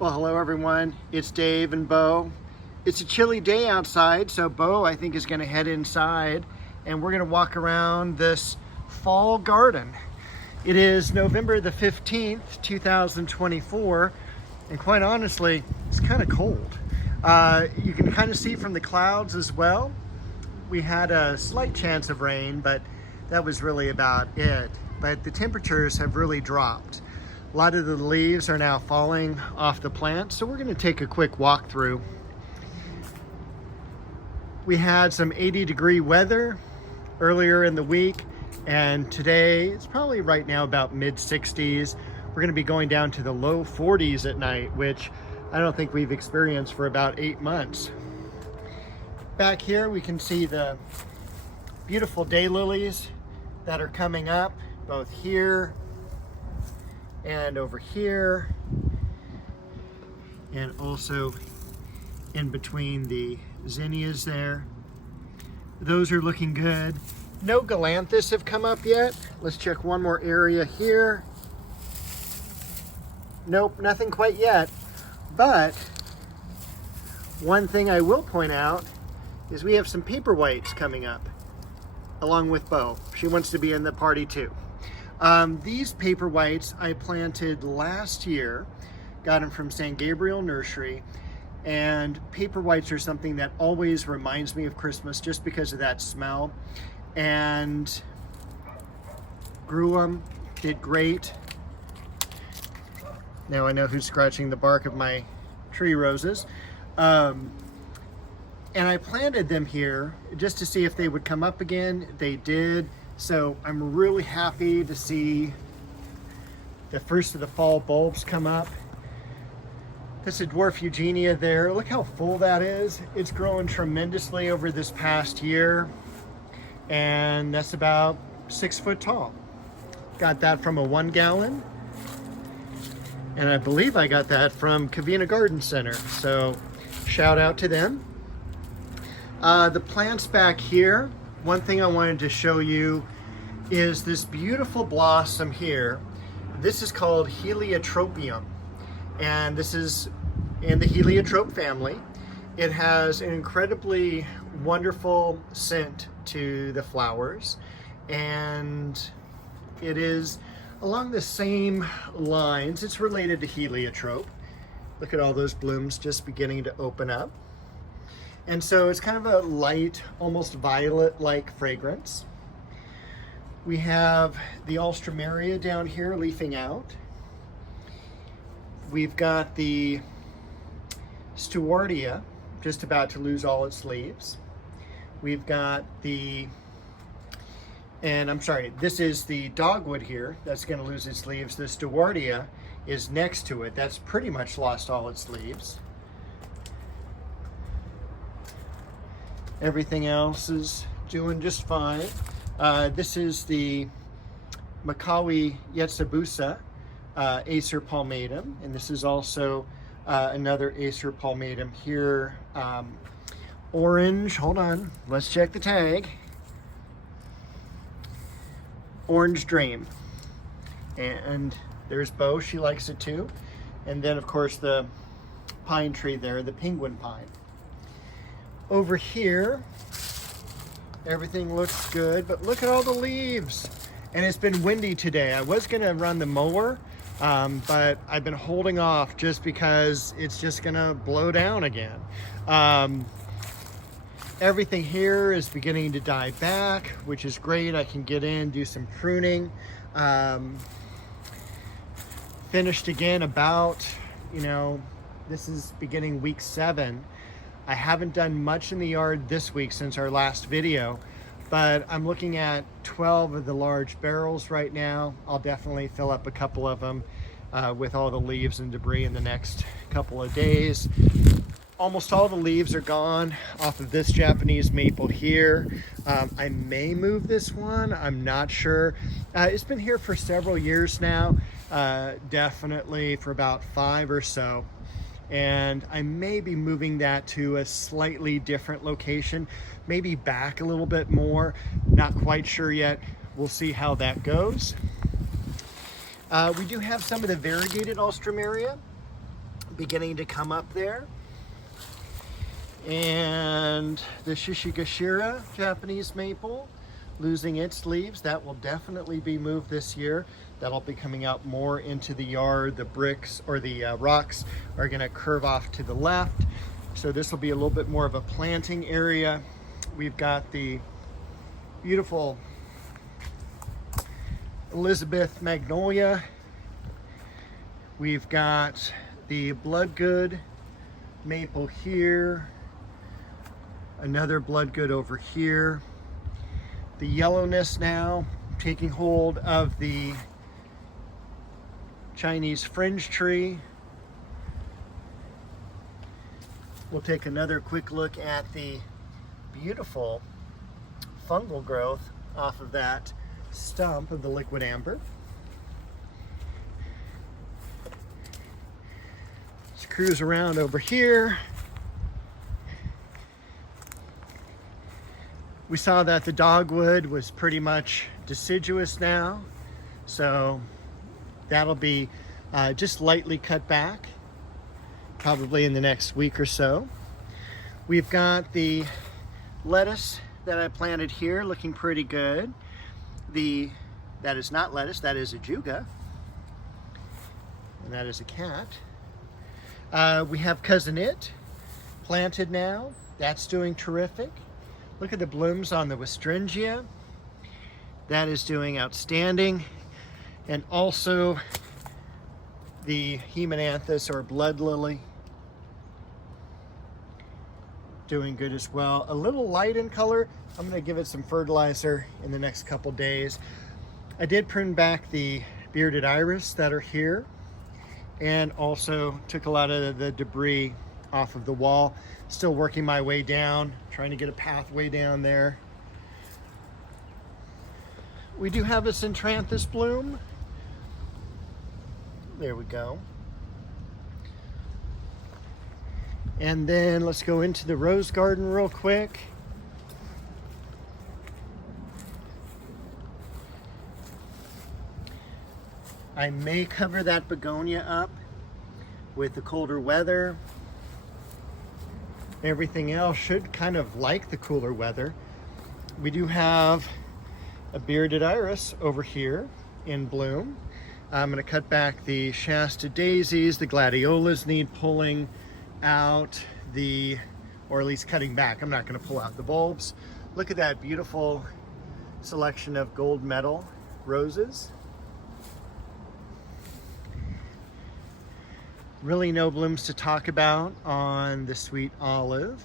Well, hello everyone. It's Dave and Bo. It's a chilly day outside, so Bo, I think, is going to head inside and we're going to walk around this fall garden. It is November the 15th, 2024, and quite honestly, it's kind of cold. You can kind of see from the clouds as well. We had a slight chance of rain, but that was really about it. But the temperatures have really dropped. A lot of the leaves are now falling off the plants, so we're going to take a quick walk through. We had some 80-degree weather earlier in the week, and today it's probably right now about mid-60s. We're going to be going down to the low 40s at night, which I don't think we've experienced for about 8 months. Back here we can see the beautiful daylilies that are coming up, both here and over here, and also in between the zinnias there. Those are looking good. No galanthus have come up yet. Let's check one more area here. Nope, nothing quite yet. But one thing I will point out is we have some paperwhites coming up along with Bo. She wants to be in the party too. These paperwhites I planted last year, got them from San Gabriel Nursery, and paperwhites are something that always reminds me of Christmas just because of that smell. And grew them, did great. Now I know who's scratching the bark of my tree roses. And I planted them here just to see if they would come up again. They did. So I'm really happy to see the first of the fall bulbs come up. This is dwarf Eugenia there. Look how full that is. It's grown tremendously over this past year. And that's about 6 foot tall. Got that from a 1 gallon. And I believe I got that from Covina Garden Center. So shout out to them. The plants back here, one thing I wanted to show you is this beautiful blossom here. This is called Heliotropium, and this is in the heliotrope family. It has an incredibly wonderful scent to the flowers, and it is along the same lines. It's related to heliotrope. Look at all those blooms just beginning to open up. And so it's kind of a light, almost violet-like fragrance. We have the Alstroemeria down here leafing out. We've got the S2.E50 just about to lose all its leaves. We've got the, and I'm sorry, this is the dogwood here that's going to lose its leaves. The S2.E50 is next to it. That's pretty much lost all its leaves. Everything else is doing just fine. This is the Macawi Yetsabusa Acer palmatum, and this is also another Acer palmatum here. Orange, hold on, let's check the tag. Orange Dream. And there's Bo, she likes it too. And then of course the pine tree there, the penguin pine. Over here, everything looks good, but look at all the leaves. And it's been windy today. I was gonna run the mower, but I've been holding off just because it's just gonna blow down again. Everything here is beginning to die back, which is great. I can get in, do some pruning. Finished again about, this is beginning week 7. I haven't done much in the yard this week since our last video, but I'm looking at 12 of the large barrels right now. I'll definitely fill up a couple of them with all the leaves and debris in the next couple of days. Almost all the leaves are gone off of this Japanese maple here. I may move this one, I'm not sure. It's been here for several years now, definitely for about 5 or so. And I may be moving that to a slightly different location, maybe back a little bit more. Not quite sure yet. We'll see how that goes. We do have some of the variegated Alstroemeria beginning to come up there. And the Shishigashira Japanese maple losing its leaves. That will definitely be moved this year. That'll be coming out more into the yard. The bricks or the rocks are going to curve off to the left. So this will be a little bit more of a planting area. We've got the beautiful Elizabeth magnolia. We've got the Bloodgood maple here. Another Bloodgood over here. The yellowness now taking hold of the Chinese fringe tree. We'll take another quick look at the beautiful fungal growth off of that stump of the liquid amber. Let's cruise around over here. We saw that the dogwood was pretty much deciduous now, so that'll be just lightly cut back, probably in the next week or so. We've got the lettuce that I planted here looking pretty good. That is not lettuce, that is ajuga, and that is a cat. We have Cousin It planted now. That's doing terrific. Look at the blooms on the Westringia. That is doing outstanding. And also the Hemananthus or blood lily doing good as well. A little light in color. I'm going to give it some fertilizer in the next couple days. I did prune back the bearded iris that are here and also took a lot of the debris off of the wall. Still working my way down, trying to get a pathway down there. We do have a Centranthus bloom. There we go. And then let's go into the rose garden real quick. I may cover that begonia up with the colder weather. Everything else should kind of like the cooler weather. We do have a bearded iris over here in bloom. I'm going to cut back the Shasta daisies. The gladiolas need pulling out, or at least cutting back. I'm not going to pull out the bulbs. Look at that beautiful selection of gold medal roses. Really no blooms to talk about on the sweet olive,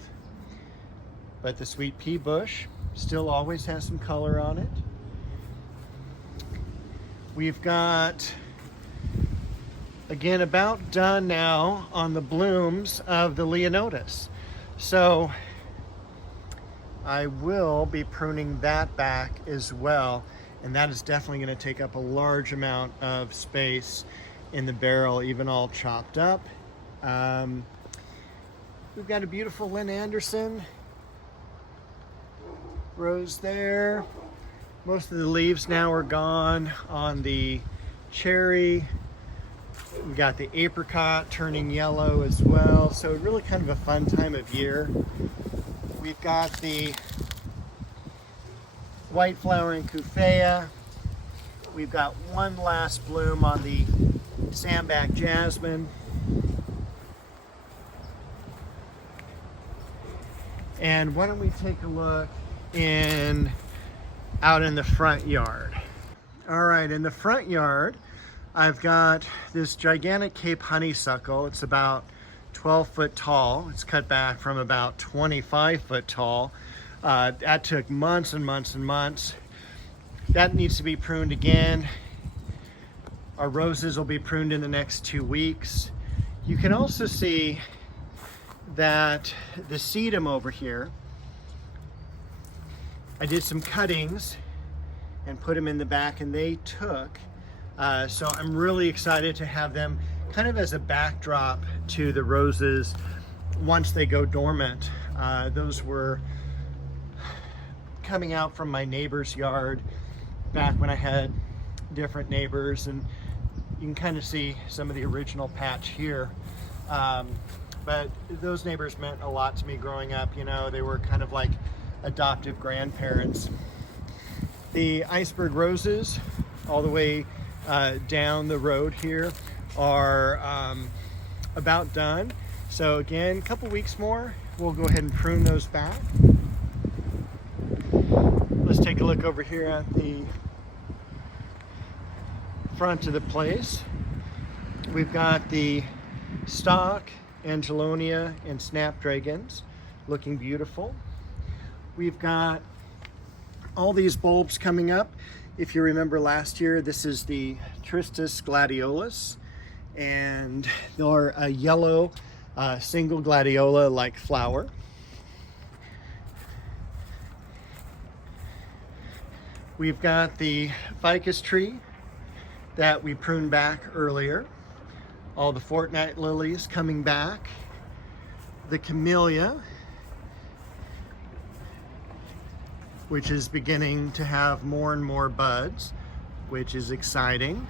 but the sweet pea bush still always has some color on it. We've got, again, about done now on the blooms of the Leonotis. So I will be pruning that back as well, and that is definitely going to take up a large amount of space in the barrel, even all chopped up. We've got a beautiful Lynn Anderson rose there. Most of the leaves now are gone on the cherry. We've got the apricot turning yellow as well. So really kind of a fun time of year. We've got the white flowering Kufea. We've got one last bloom on the Sambac jasmine. And why don't we take a look out in the front yard. All right, in the front yard, I've got this gigantic Cape honeysuckle. It's about 12 foot tall. It's cut back from about 25 foot tall. That took months and months and months. That needs to be pruned again. Our roses will be pruned in the next 2 weeks. You can also see that the sedum over here, I did some cuttings and put them in the back, and they took. So I'm really excited to have them kind of as a backdrop to the roses once they go dormant. Those were coming out from my neighbor's yard back when I had different neighbors, and you can kind of see some of the original patch here But those neighbors meant a lot to me growing up. You know, they were kind of like adoptive grandparents. The iceberg roses all the way down the road here are about done. So again, a couple weeks more, we'll go ahead and prune those back. Let's take a look over here at the front of the place. We've got the stock Angelonia and Snapdragons looking beautiful. We've got all these bulbs coming up. If you remember last year, this is the Tristis gladiolus, and they're a yellow single gladiola like flower. We've got the ficus tree that we pruned back earlier. All the fortnight lilies coming back. The camellia, which is beginning to have more and more buds, which is exciting.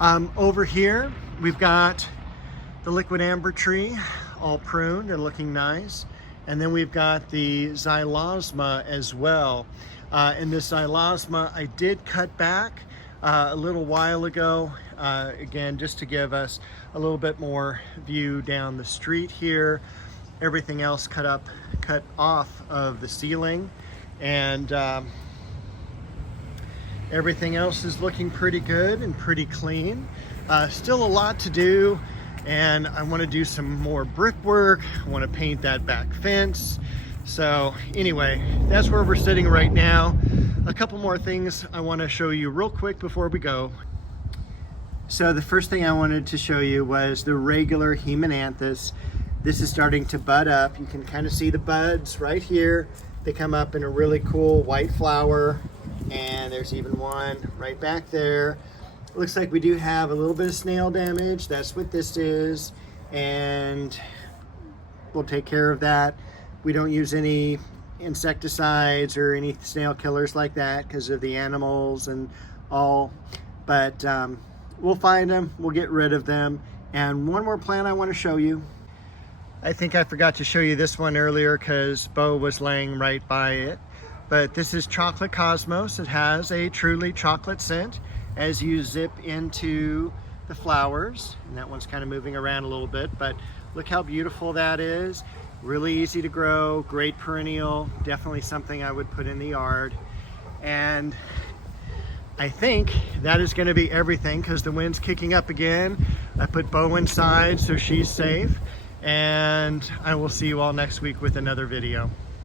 Over here, we've got the liquid amber tree, all pruned and looking nice. And then we've got the xylosma as well. And this xylosma I did cut back a little while ago, again, just to give us a little bit more view down the street here. Everything else cut off of the ceiling, and everything else is looking pretty good and pretty clean. Still a lot to do, and I want to do some more brickwork. I want to paint that back fence. So anyway, that's where we're sitting right now. A couple more things I want to show you real quick before we go. So the first thing I wanted to show you was the regular Hemananthus. This is starting to bud up. You can kind of see the buds right here. They come up in a really cool white flower, and there's even one right back there. It looks like we do have a little bit of snail damage. That's what this is, and we'll take care of that. We don't use any insecticides or any snail killers like that because of the animals and all, but we'll find them, we'll get rid of them. And one more plant I want to show you. I think I forgot to show you this one earlier because Bo was laying right by it, but this is Chocolate Cosmos. It has a truly chocolate scent as you zip into the flowers, and that one's kind of moving around a little bit, but look how beautiful that is. Really easy to grow, great perennial, definitely something I would put in the yard. And I think that is going to be everything because the wind's kicking up again. I put Bo inside so she's safe, and I will see you all next week with another video.